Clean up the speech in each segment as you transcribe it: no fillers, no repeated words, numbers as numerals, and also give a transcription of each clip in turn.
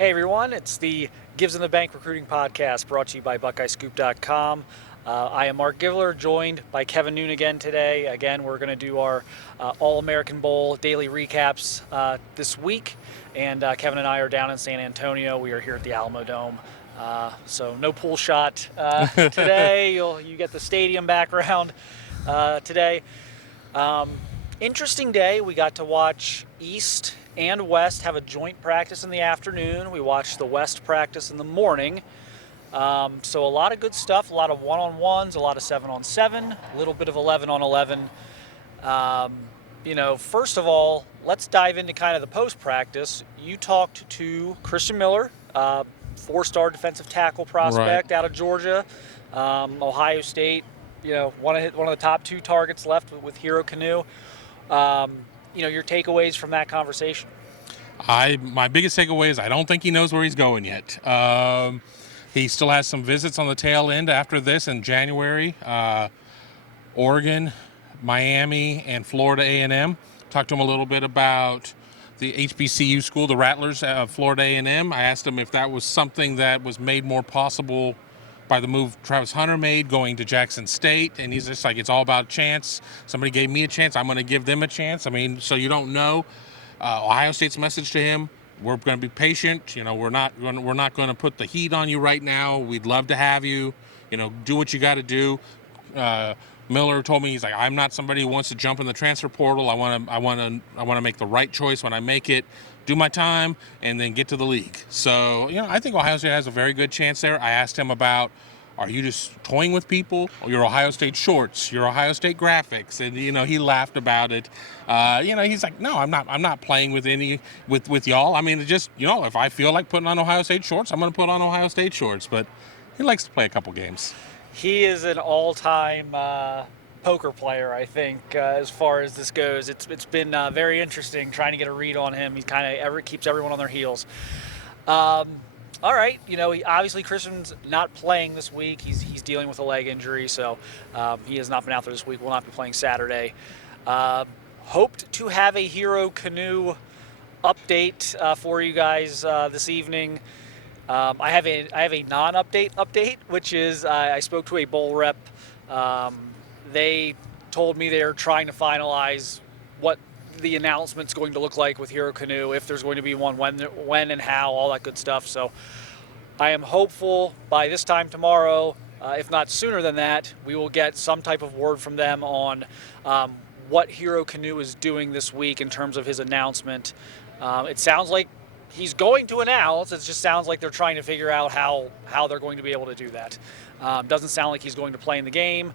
Hey everyone, it's the Gives in the Bank Recruiting Podcast brought to you by BuckeyeScoop.com. I am Marc Givler, joined by Kevin Noon again today. Again, we're going to do our All-American Bowl daily recaps this week. And Kevin and I are down in San Antonio. We are here at the Alamo Dome. So no pool shot today. You get the stadium background today. Interesting day. We got to watch East and West have a joint practice in the afternoon. We watched the West practice in the morning. So a lot of good stuff, a lot of one-on-ones, a lot of 7-on-7, a little bit of 11-on-11. First of all, let's dive into kind of the post-practice. You talked to Christian Miller, four-star defensive tackle prospect out of Georgia, Ohio State. One of the top two targets left with Hero Canoe. Your takeaways from that conversation. My biggest takeaway is I don't think he knows where he's going yet. He still has some visits on the tail end after this in January. Oregon, Miami, and Florida A&M. Talked to him a little bit about the HBCU school, the Rattlers, Florida A&M. I asked him if that was something that was made more possible by the move Travis Hunter made going to Jackson State, and he's just like, it's all about chance. Somebody gave me a chance, I'm going to give them a chance. I mean, so you don't know. Ohio State's message to him: we're going to be patient. We're not going to put the heat on you right now. We'd love to have you. Do what you got to do. Miller told me, he's like, I'm not somebody who wants to jump in the transfer portal. I want to make the right choice when I make it. Do my time and then get to the league. So, I think Ohio State has a very good chance there. I asked him about, are you just toying with people? Your Ohio State shorts, your Ohio State graphics, and he laughed about it. He's like, no, I'm not playing with with y'all. I mean, just if I feel like putting on Ohio State shorts, I'm going to put on Ohio State shorts. But he likes to play a couple games. He is an all-time poker player, I think, as far as this goes. It's been very interesting trying to get a read on him. He kind of keeps everyone on their heels. All right, obviously Christian's not playing this week. He's dealing with a leg injury, so he has not been out there this week. Will not be playing Saturday. Hoped to have a Hero Canoe update for you guys this evening. I have a non-update, which is I spoke to a bowl rep. They told me they're trying to finalize what the announcement's going to look like with Hero Canoe, if there's going to be one, when and how, all that good stuff. So I am hopeful by this time tomorrow, if not sooner than that, we will get some type of word from them on what Hero Canoe is doing this week in terms of his announcement. It sounds like he's going to announce. It just sounds like they're trying to figure out how they're going to be able to do that. Doesn't sound like he's going to play in the game.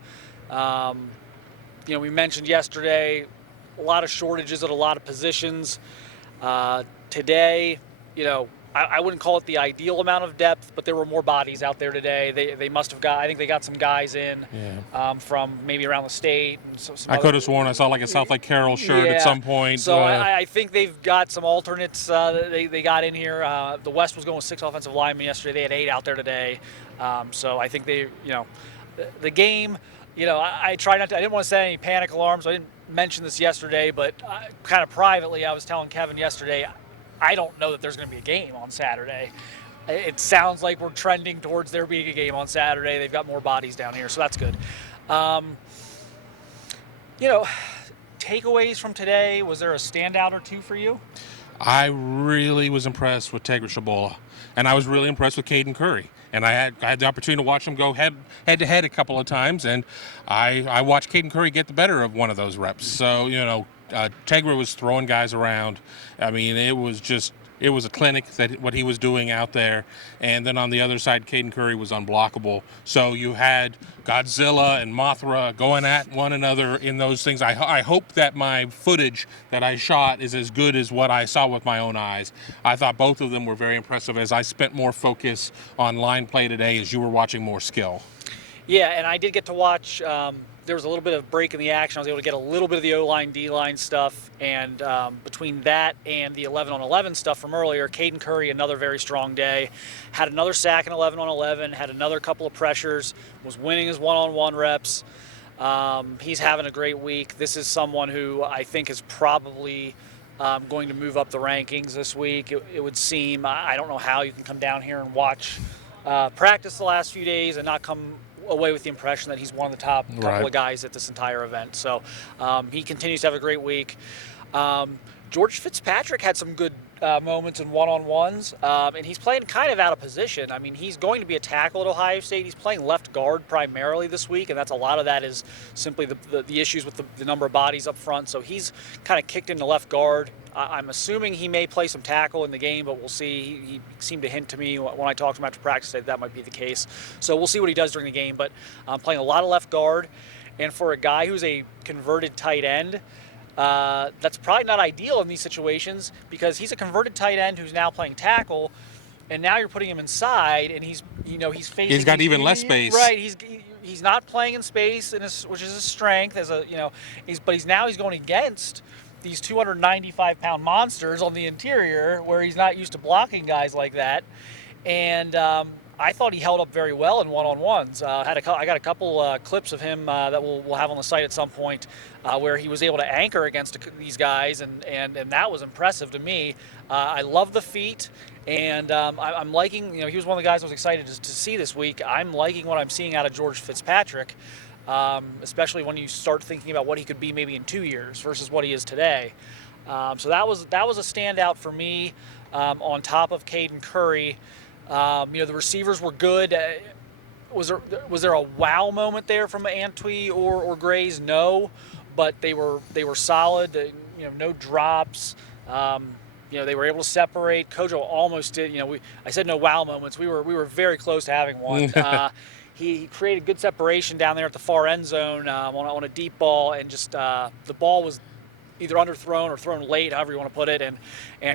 We mentioned yesterday a lot of shortages at a lot of positions. Today, I wouldn't call it the ideal amount of depth, but there were more bodies out there today. They must have I think they got some guys in from maybe around the state. And I could have sworn I saw like a South Lake Carroll shirt at some point. So I think they've got some alternates they got in here. The West was going with 6 offensive linemen yesterday. They had 8 out there today. So I think they, the game, I try not to, I didn't want to set any panic alarms. I didn't mention this yesterday, but kind of privately, I was telling Kevin yesterday, I don't know that there's going to be a game on Saturday. It sounds like we're trending towards there being a game on Saturday. They've got more bodies down here, so that's good. Takeaways from today, was there a standout or two for you? I really was impressed with Tegra Shabola, and I was really impressed with Caden Curry. And I had the opportunity to watch him go head to head a couple of times, and I watched Caden Curry get the better of one of those reps. So, Tegra was throwing guys around. I mean, it was a clinic what he was doing out there. And then on the other side, Caden Curry was unblockable. So you had Godzilla and Mothra going at one another in those things. I hope that my footage that I shot is as good as what I saw with my own eyes. I thought both of them were very impressive as I spent more focus on line play today as you were watching more skill. Yeah, and I did get to watch there was a little bit of break in the action. I was able to get a little bit of the O-line, D-line stuff, and between that and the 11-on-11 stuff from earlier, Caden Curry, another very strong day, had another sack in 11-on-11, had another couple of pressures, was winning his one-on-one reps. He's having a great week. This is someone who I think is probably going to move up the rankings this week. It would seem. I don't know how you can come down here and watch practice the last few days and not come away with the impression that he's one of the top couple Right. of guys at this entire event. So he continues to have a great week. George Fitzpatrick had some good moments in one-on-ones, and he's playing kind of out of position. I mean, he's going to be a tackle at Ohio State. He's playing left guard primarily this week, and that's a lot of that is simply the issues with the number of bodies up front. So he's kind of kicked into left guard. I'm assuming he may play some tackle in the game, but we'll see. He seemed to hint to me when I talked to him after practice that might be the case. So we'll see what he does during the game, but playing a lot of left guard. And for a guy who's a converted tight end, that's probably not ideal in these situations because he's a converted tight end who's now playing tackle, and now you're putting him inside, and he's facing. He's got even less space. Right. He's not playing in space, which is his strength as he's going against these 295-pound monsters on the interior where he's not used to blocking guys like that, and I thought he held up very well in one-on-ones. I got a couple clips of him that we'll have on the site at some point where he was able to anchor against these guys, and that was impressive to me. I love the feet, and I'm liking, he was one of the guys I was excited to see this week. I'm liking what I'm seeing out of George Fitzpatrick, especially when you start thinking about what he could be maybe in 2 years versus what he is today. So that was a standout for me on top of Caden Curry. The receivers were good. Was there a wow moment there from Antwi or Grays? No, but they were solid. No drops. They were able to separate. Kojo almost did. I said no wow moments. We were very close to having one. He created good separation down there at the far end zone on a deep ball, and just the ball was either underthrown or thrown late, however you want to put it, and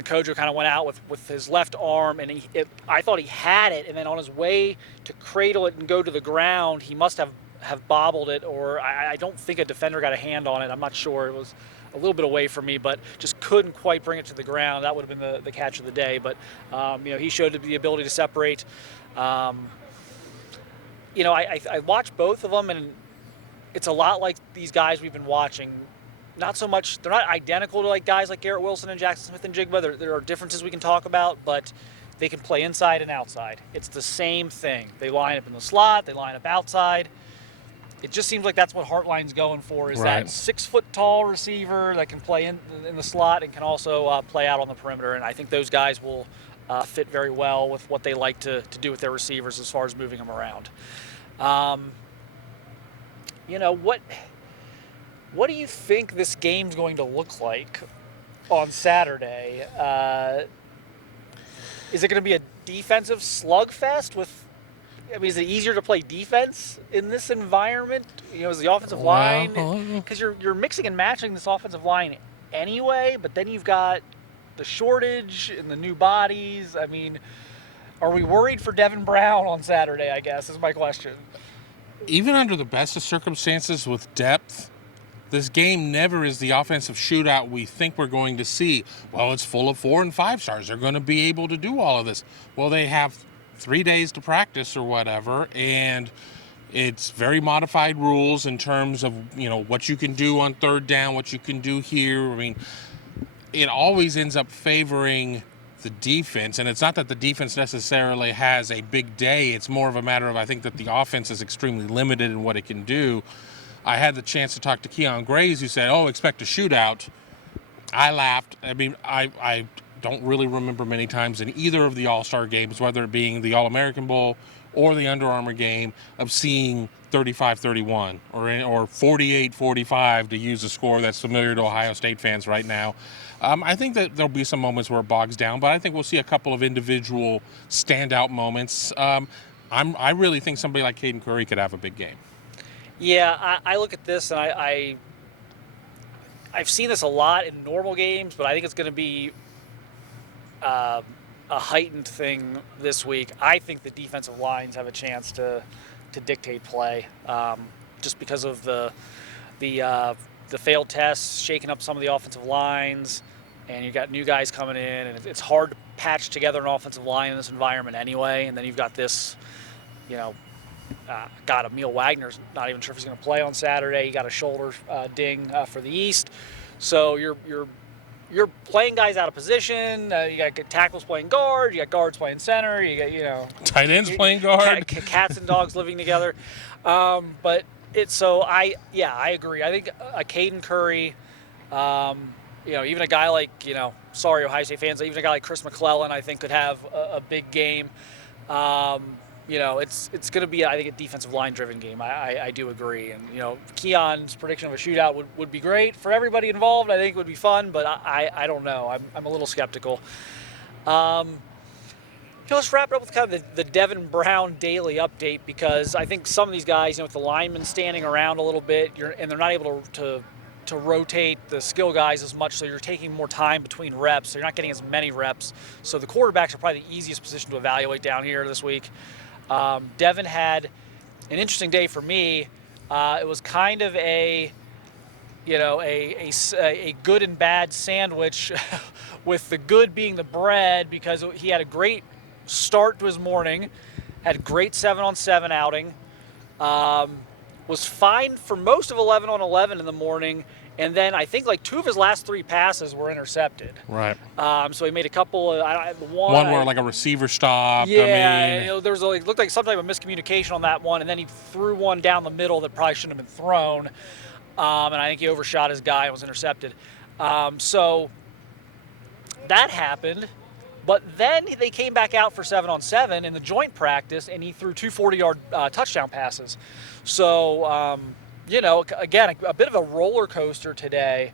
Kojo kind of went out with his left arm, and I thought he had it, and then on his way to cradle it and go to the ground, he must have bobbled it, or I don't think a defender got a hand on it. I'm not sure. It was a little bit away from me, but just couldn't quite bring it to the ground. That would have been the catch of the day, but he showed the ability to separate. I watched both of them, and it's a lot like these guys we've been watching. Not so much, they're not identical to like guys like Garrett Wilson and Jackson Smith and Jigba. There are differences we can talk about, but they can play inside and outside. It's the same thing. They line up in the slot, they line up outside. It just seems like that's what Hartline's going for, is that 6 foot tall receiver that can play in the slot and can also play out on the perimeter. And I think those guys will fit very well with what they like to do with their receivers as far as moving them around. What do you think this game's going to look like on Saturday? Is it going to be a defensive slugfest is it easier to play defense in this environment? Is the offensive line, because you're mixing and matching this offensive line anyway, but then you've got the shortage and the new bodies. I mean, are we worried for Devin Brown on Saturday, I guess, is my question. Even under the best of circumstances with depth, this game never is the offensive shootout we think we're going to see. Well, it's full of 4 and 5 stars. They're going to be able to do all of this. Well, they have 3 days to practice or whatever, and it's very modified rules in terms of, what you can do on third down, what you can do here. I mean, it always ends up favoring the defense, and it's not that the defense necessarily has a big day. It's more of a matter of, I think, that the offense is extremely limited in what it can do. I had the chance to talk to Keon Grays, who said, expect a shootout. I laughed. I mean, I don't really remember many times in either of the All-Star games, whether it being the All-American Bowl or the Under Armour game, of seeing 35-31 or 48-45, to use a score that's familiar to Ohio State fans right now. I think that there'll be some moments where it bogs down, but I think we'll see a couple of individual standout moments. I really think somebody like Caden Curry could have a big game. Yeah, I look at this, and I've seen this a lot in normal games, but I think it's going to be a heightened thing this week. I think the defensive lines have a chance to dictate play, just because of the failed tests, shaking up some of the offensive lines, and you've got new guys coming in, and it's hard to patch together an offensive line in this environment anyway. And then you've got this, Emil Wagner's not even sure if he's going to play on Saturday. You got a shoulder ding for the East, so you're you're playing guys out of position. You got tackles playing guard. You got guards playing center. You got Tight ends playing guard. Cats and dogs living together. But it's so I agree. I think a Caden Curry, even a guy like sorry Ohio State fans, even a guy like Chris McClellan, I think could have a big game. It's going to be, I think, a defensive line-driven game. I do agree. And, Keon's prediction of a shootout would be great for everybody involved. I think it would be fun, but I don't know. I'm a little skeptical. Let's wrap it up with kind of the Devin Brown daily update, because I think some of these guys, with the linemen standing around a little bit, and they're not able to rotate the skill guys as much, so you're taking more time between reps, so you're not getting as many reps. So the quarterbacks are probably the easiest position to evaluate down here this week. Devin had an interesting day for me. It was kind of a good and bad sandwich, with the good being the bread, because he had a great start to his morning, had a great 7-on-7 outing, was fine for most of 11-on-11 in the morning, and then I think like 2 of his last 3 passes were intercepted. Right. So he made a couple of one where like a receiver stopped. Yeah, there was looked like some type of miscommunication on that one, and then he threw one down the middle that probably shouldn't have been thrown, and I think he overshot his guy and was intercepted. So that happened. But then they came back out for 7-on-7 in the joint practice, and he threw 2 40-yard touchdown passes. So, again, a bit of a roller coaster today,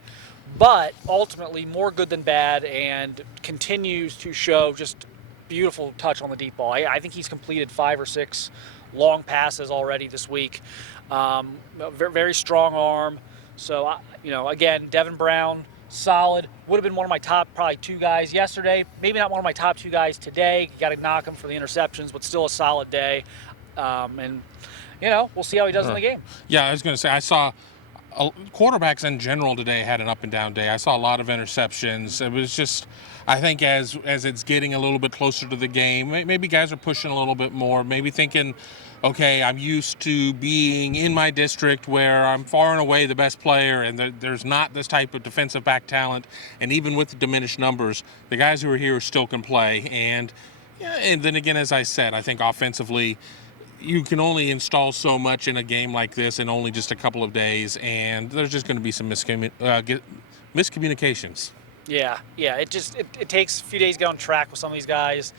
but ultimately more good than bad, and continues to show just beautiful touch on the deep ball. I think he's completed 5 or 6 long passes already this week. Very, very strong arm. So, again, Devin Brown, solid. Would have been one of my top probably 2 guys yesterday. Maybe not one of my top 2 guys today. You got to knock him for the interceptions, but still a solid day. And we'll see how he does in the game. Yeah, I was going to say, I saw quarterbacks in general today had an up and down day. I saw a lot of interceptions. It was just, I think as it's getting a little bit closer to the game, maybe guys are pushing a little bit more, maybe thinking, okay, I'm used to being in my district where I'm far and away the best player, and there's not this type of defensive back talent. And even with the diminished numbers, the guys who are here still can play. And then again, as I said, I think offensively, you can only install so much in a game like this in only just a couple of days, and there's just going to be some miscommunications. Yeah. It takes a few days to get on track with some of these guys.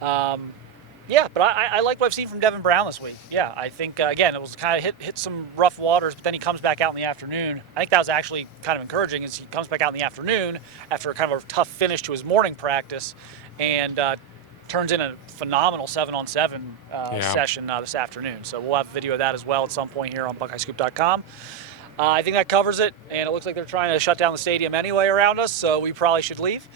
But I like what I've seen from Devin Brown this week. Yeah, I think, again, it was kind of hit some rough waters, but then he comes back out in the afternoon. I think that was actually kind of encouraging, is he comes back out in the afternoon after kind of a tough finish to his morning practice, and turns in a phenomenal 7-on-7 session this afternoon. So we'll have a video of that as well at some point here on BuckeyeScoop.com. I think that covers it, and it looks like they're trying to shut down the stadium anyway around us, so we probably should leave.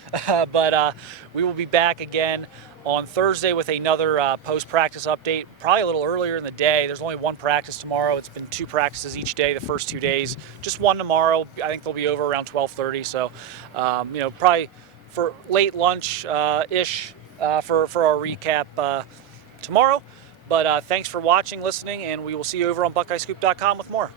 But we will be back again on Thursday with another post-practice update, probably a little earlier in the day. There's only 1 practice tomorrow. It's been 2 practices each day the first 2 days. Just 1 tomorrow. I think they'll be over around 12:30. So, probably for late lunch-ish for our recap tomorrow. But thanks for watching, listening, and we will see you over on BuckeyeScoop.com with more.